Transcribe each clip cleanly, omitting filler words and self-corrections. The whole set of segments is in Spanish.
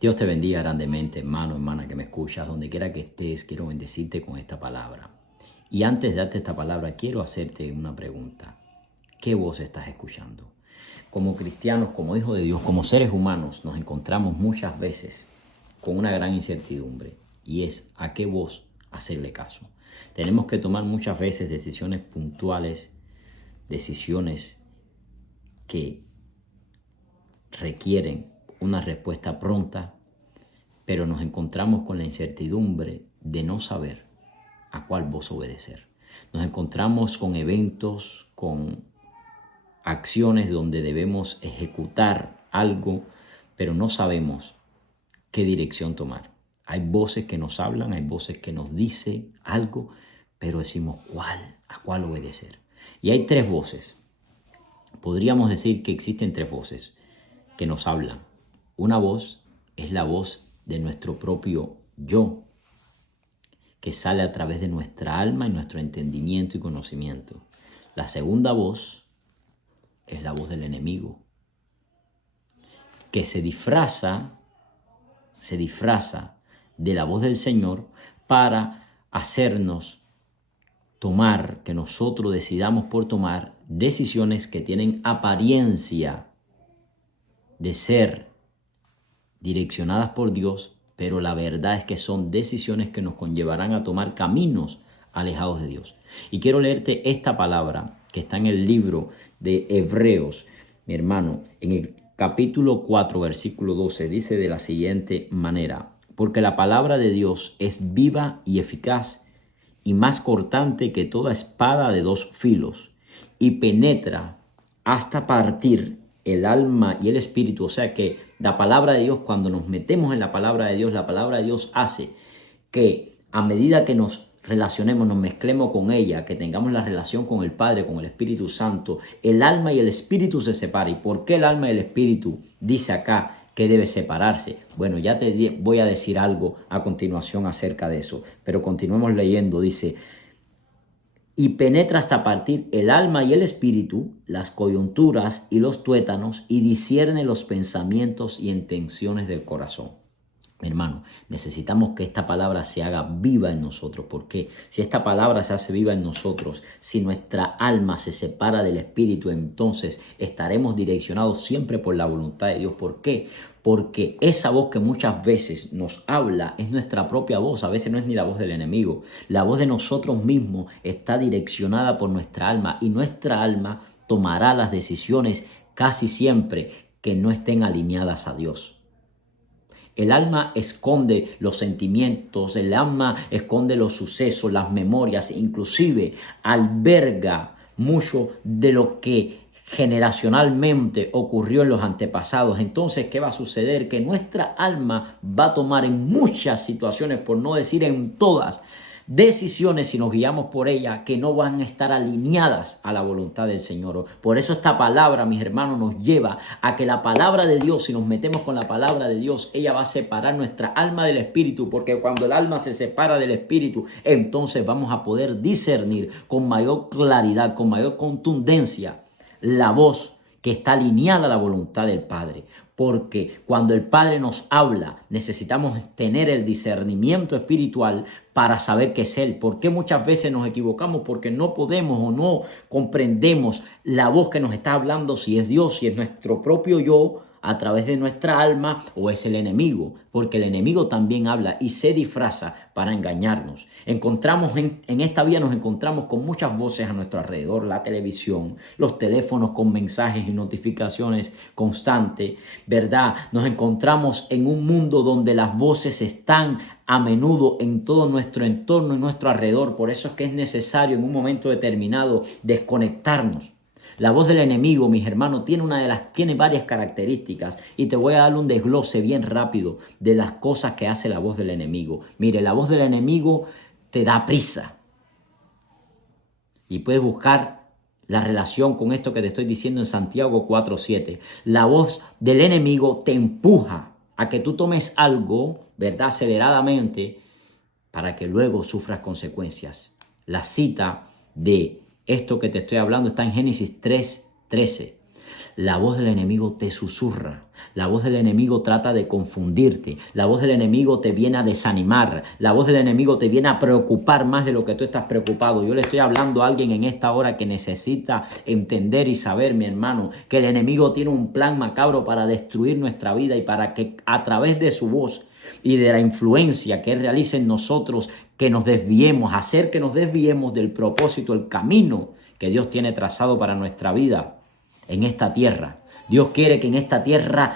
Dios te bendiga grandemente, hermano, hermana que me escuchas, donde quiera que estés, quiero bendecirte con esta palabra. Y antes de darte esta palabra, quiero hacerte una pregunta. ¿Qué voz estás escuchando? Como cristianos, como hijos de Dios, como seres humanos, nos encontramos muchas veces con una gran incertidumbre y es a qué voz hacerle caso. Tenemos que tomar muchas veces decisiones puntuales, decisiones que requieren una respuesta pronta, pero nos encontramos con la incertidumbre de no saber a cuál voz obedecer. Nos encontramos con eventos, con acciones donde debemos ejecutar algo, pero no sabemos qué dirección tomar. Hay voces que nos hablan, hay voces que nos dicen algo, pero decimos a cuál obedecer. Y hay tres voces. Podríamos decir que existen tres voces que nos hablan. Una voz es la voz de nuestro propio yo, que sale a través de nuestra alma y nuestro entendimiento y conocimiento. La segunda voz es la voz del enemigo, que se disfraza de la voz del Señor para hacernos tomar, que nosotros decidamos por tomar decisiones que tienen apariencia de ser direccionadas por Dios, pero la verdad es que son decisiones que nos conllevarán a tomar caminos alejados de Dios. Y quiero leerte esta palabra que está en el libro de Hebreos, mi hermano, en el capítulo 4, versículo 12, dice de la siguiente manera: porque la palabra de Dios es viva y eficaz y más cortante que toda espada de dos filos, y penetra hasta partir el alma y el espíritu. O sea que la palabra de Dios, cuando nos metemos en la palabra de Dios, la palabra de Dios hace que a medida que nos relacionemos, nos mezclemos con ella, que tengamos la relación con el Padre, con el Espíritu Santo, el alma y el espíritu se separan. ¿Y por qué el alma y el espíritu dice acá que debe separarse? Bueno, ya te voy a decir algo a continuación acerca de eso, pero continuemos leyendo. Dice: y penetra hasta partir el alma y el espíritu, las coyunturas y los tuétanos, y discierne los pensamientos y intenciones del corazón. Mi hermano, necesitamos que esta palabra se haga viva en nosotros. ¿Por qué? Si esta palabra se hace viva en nosotros, si nuestra alma se separa del espíritu, entonces estaremos direccionados siempre por la voluntad de Dios. ¿Por qué? Porque esa voz que muchas veces nos habla es nuestra propia voz. A veces no es ni la voz del enemigo. La voz de nosotros mismos está direccionada por nuestra alma, y nuestra alma tomará las decisiones casi siempre que no estén alineadas a Dios. El alma esconde los sentimientos, el alma esconde los sucesos, las memorias, inclusive alberga mucho de lo que generacionalmente ocurrió en los antepasados. Entonces, ¿qué va a suceder? Que nuestra alma va a tomar en muchas situaciones, por no decir en todas, decisiones, si nos guiamos por ella, que no van a estar alineadas a la voluntad del Señor. Por eso esta palabra, mis hermanos, nos lleva a que la palabra de Dios, si nos metemos con la palabra de Dios, ella va a separar nuestra alma del espíritu, porque cuando el alma se separa del espíritu, entonces vamos a poder discernir con mayor claridad, con mayor contundencia, la voz que está alineada a la voluntad del Padre. Porque cuando el Padre nos habla, necesitamos tener el discernimiento espiritual para saber qué es Él. ¿Por qué muchas veces nos equivocamos? Porque no podemos o no comprendemos la voz que nos está hablando, si es Dios, si es nuestro propio yo, a través de nuestra alma, o es el enemigo, porque el enemigo también habla y se disfraza para engañarnos. Encontramos en esta vida nos encontramos con muchas voces a nuestro alrededor: la televisión, los teléfonos con mensajes y notificaciones constantes, ¿verdad? Nos encontramos en un mundo donde las voces están a menudo en todo nuestro entorno y nuestro alrededor. Por eso es que es necesario en un momento determinado desconectarnos. La voz del enemigo, mis hermanos, tiene varias características, y te voy a dar un desglose bien rápido de las cosas que hace la voz del enemigo. Mire, la voz del enemigo te da prisa, y puedes buscar la relación con esto que te estoy diciendo en Santiago 4:7. La voz del enemigo te empuja a que tú tomes algo, ¿verdad?, aceleradamente, para que luego sufras consecuencias. La cita de esto que te estoy hablando está en Génesis 3:13. la voz del enemigo te susurra. La voz del enemigo trata de confundirte. La voz del enemigo te viene a desanimar. La voz del enemigo te viene a preocupar más de lo que tú estás preocupado. Yo le estoy hablando a alguien en esta hora que necesita entender y saber, mi hermano, que el enemigo tiene un plan macabro para destruir nuestra vida y para que a través de su voz y de la influencia que él realiza en nosotros, que nos desviemos, hacer que nos desviemos del propósito, el camino que Dios tiene trazado para nuestra vida en esta tierra. Dios quiere que en esta tierra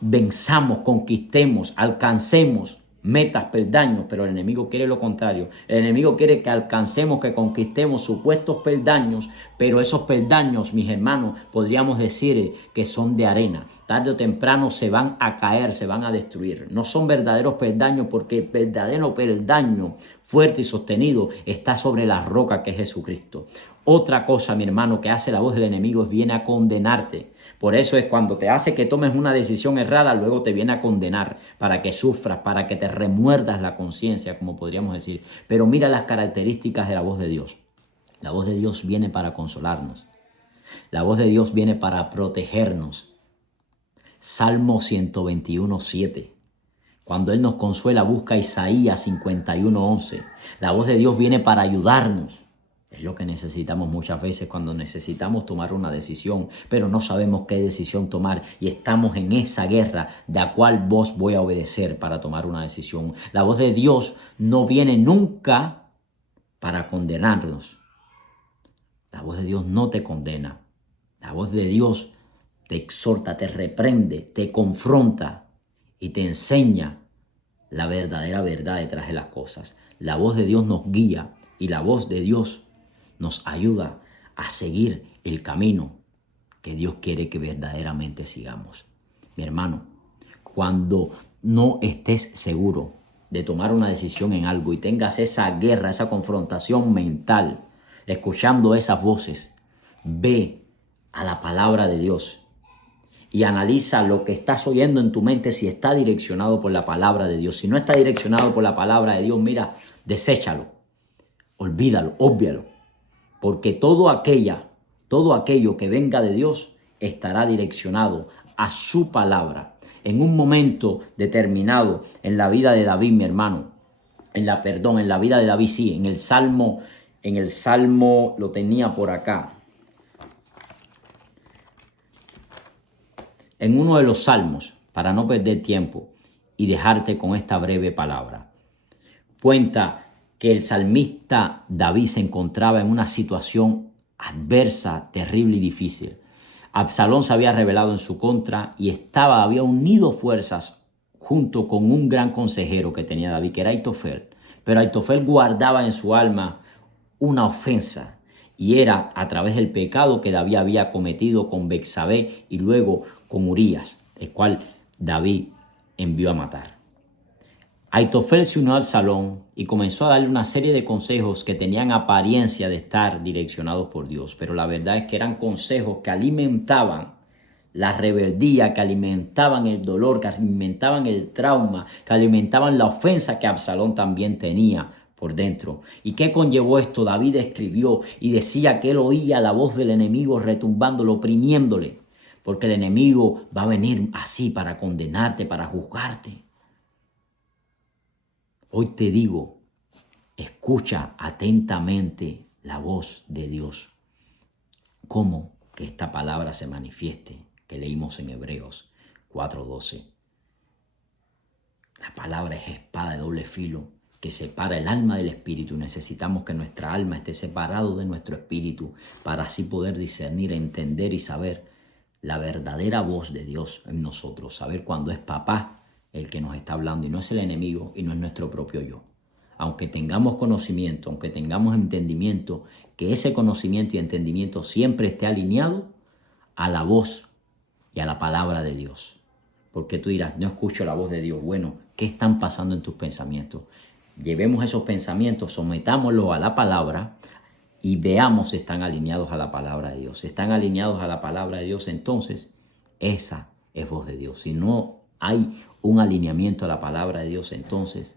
venzamos, conquistemos, alcancemos metas, peldaños, pero el enemigo quiere lo contrario. El enemigo quiere que alcancemos, que conquistemos supuestos peldaños, pero esos peldaños, mis hermanos, podríamos decir que son de arena. Tarde o temprano se van a caer, se van a destruir. No son verdaderos peldaños, porque el verdadero peldaño fuerte y sostenido está sobre la roca que es Jesucristo. Otra cosa, mi hermano, que hace la voz del enemigo es viene a condenarte. Por eso es cuando te hace que tomes una decisión errada, luego te viene a condenar para que sufras, para que te remuerdas la conciencia, como podríamos decir. Pero mira las características de la voz de Dios. La voz de Dios viene para consolarnos. La voz de Dios viene para protegernos. Salmo 121:7. Cuando Él nos consuela, busca Isaías 51:11. La voz de Dios viene para ayudarnos. Es lo que necesitamos muchas veces cuando necesitamos tomar una decisión, pero no sabemos qué decisión tomar y estamos en esa guerra de a cuál voz voy a obedecer para tomar una decisión. La voz de Dios no viene nunca para condenarnos. La voz de Dios no te condena. La voz de Dios te exhorta, te reprende, te confronta y te enseña la verdadera verdad detrás de las cosas. La voz de Dios nos guía y la voz de Dios nos ayuda a seguir el camino que Dios quiere que verdaderamente sigamos. Mi hermano, cuando no estés seguro de tomar una decisión en algo y tengas esa guerra, esa confrontación mental, escuchando esas voces, ve a la palabra de Dios y analiza lo que estás oyendo en tu mente si está direccionado por la palabra de Dios. Si no está direccionado por la palabra de Dios, mira, deséchalo, olvídalo, óbvialo. Porque todo aquello que venga de Dios estará direccionado a su palabra. En un momento determinado en la vida de David, mi hermano, en la vida de David, sí, en el Salmo lo tenía por acá. En uno de los salmos, para no perder tiempo y dejarte con esta breve palabra, cuenta que el salmista David se encontraba en una situación adversa, terrible y difícil. Absalón se había rebelado en su contra y había unido fuerzas junto con un gran consejero que tenía David, que era Aitofel. Pero Aitofel guardaba en su alma una ofensa y era a través del pecado que David había cometido con Betsabé y luego con Urías, el cual David envió a matar. Aitofel se unió al salón y comenzó a darle una serie de consejos que tenían apariencia de estar direccionados por Dios, pero la verdad es que eran consejos que alimentaban la rebeldía, que alimentaban el dolor, que alimentaban el trauma, que alimentaban la ofensa que Absalón también tenía por dentro. ¿Y qué conllevó esto? David escribió y decía que él oía la voz del enemigo retumbándolo, oprimiéndole, porque el enemigo va a venir así para condenarte, para juzgarte. Hoy te digo, escucha atentamente la voz de Dios. ¿Cómo que esta palabra se manifieste? Que leímos en Hebreos 4:12. La palabra es espada de doble filo que separa el alma del espíritu. Necesitamos que nuestra alma esté separado de nuestro espíritu para así poder discernir, entender y saber la verdadera voz de Dios en nosotros. Saber cuándo es papá el que nos está hablando y no es el enemigo y no es nuestro propio yo. Aunque tengamos conocimiento, aunque tengamos entendimiento, que ese conocimiento y entendimiento siempre esté alineado a la voz y a la palabra de Dios. Porque tú dirás, no escucho la voz de Dios. Bueno, ¿qué están pasando en tus pensamientos? Llevemos esos pensamientos, sometámoslos a la palabra y veamos si están alineados a la palabra de Dios. Si están alineados a la palabra de Dios, entonces esa es voz de Dios. Si no hay un alineamiento a la palabra de Dios, entonces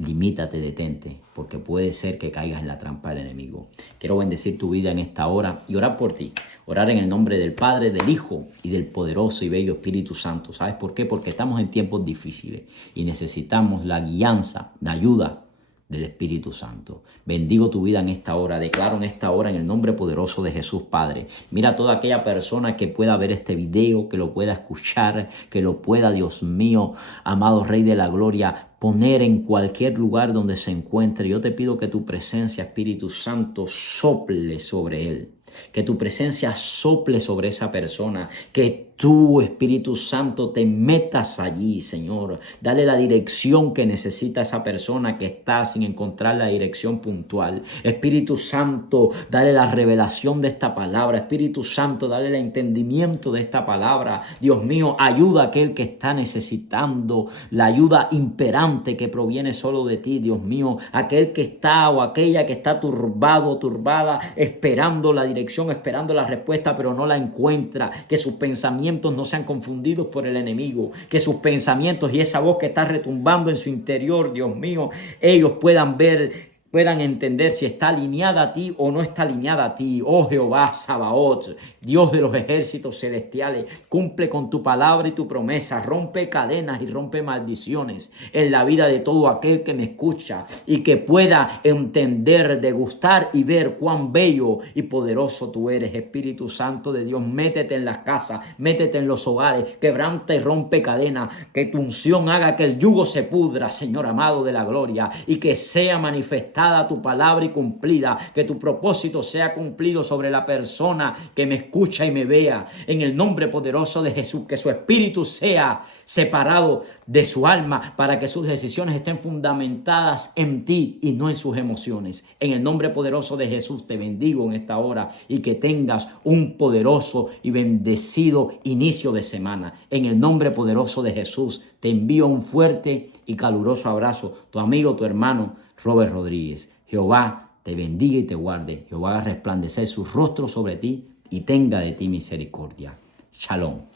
limítate, detente, porque puede ser que caigas en la trampa del enemigo. Quiero bendecir tu vida en esta hora y orar por ti. Orar en el nombre del Padre, del Hijo y del poderoso y bello Espíritu Santo. ¿Sabes por qué? Porque estamos en tiempos difíciles y necesitamos la guianza, la ayuda del Espíritu Santo. Bendigo tu vida en esta hora. Declaro en esta hora en el nombre poderoso de Jesús, Padre. Mira a toda aquella persona que pueda ver este video, que lo pueda escuchar, que lo pueda, Dios mío, amado Rey de la Gloria, poner en cualquier lugar donde se encuentre. Yo te pido que tu presencia, Espíritu Santo, sople sobre él. Que tu presencia sople sobre esa persona, que tú, Espíritu Santo, te metas allí, Señor. Dale la dirección que necesita esa persona que está sin encontrar la dirección puntual. Espíritu Santo, dale la revelación de esta palabra. Espíritu Santo, dale el entendimiento de esta palabra. Dios mío, ayuda a aquel que está necesitando la ayuda imperante que proviene solo de ti, Dios mío. Aquel que está o aquella que está turbado o turbada, esperando la dirección, esperando la respuesta, pero no la encuentra. Que sus pensamientos no sean confundidos por el enemigo. Que sus pensamientos y esa voz que está retumbando en su interior, Dios mío, ellos puedan ver, puedan entender si está alineada a ti o no está alineada a ti. Oh Jehová Sabaoth, Dios de los ejércitos celestiales, cumple con tu palabra y tu promesa, rompe cadenas y rompe maldiciones en la vida de todo aquel que me escucha y que pueda entender, degustar y ver cuán bello y poderoso tú eres. Espíritu Santo de Dios, métete en las casas, métete en los hogares, quebranta y rompe cadenas, que tu unción haga que el yugo se pudra, Señor amado de la gloria, y que sea manifestada tu palabra y cumplida, que tu propósito sea cumplido sobre la persona que me escucha y me vea, en el nombre poderoso de Jesús. Que su espíritu sea separado de su alma para que sus decisiones estén fundamentadas en ti y no en sus emociones. En el nombre poderoso de Jesús te bendigo en esta hora y que tengas un poderoso y bendecido inicio de semana. En el nombre poderoso de Jesús te envío un fuerte y caluroso abrazo, tu amigo, tu hermano Robert Rodríguez. Jehová te bendiga y te guarde. Jehová haga resplandecer su rostro sobre ti y tenga de ti misericordia. Shalom.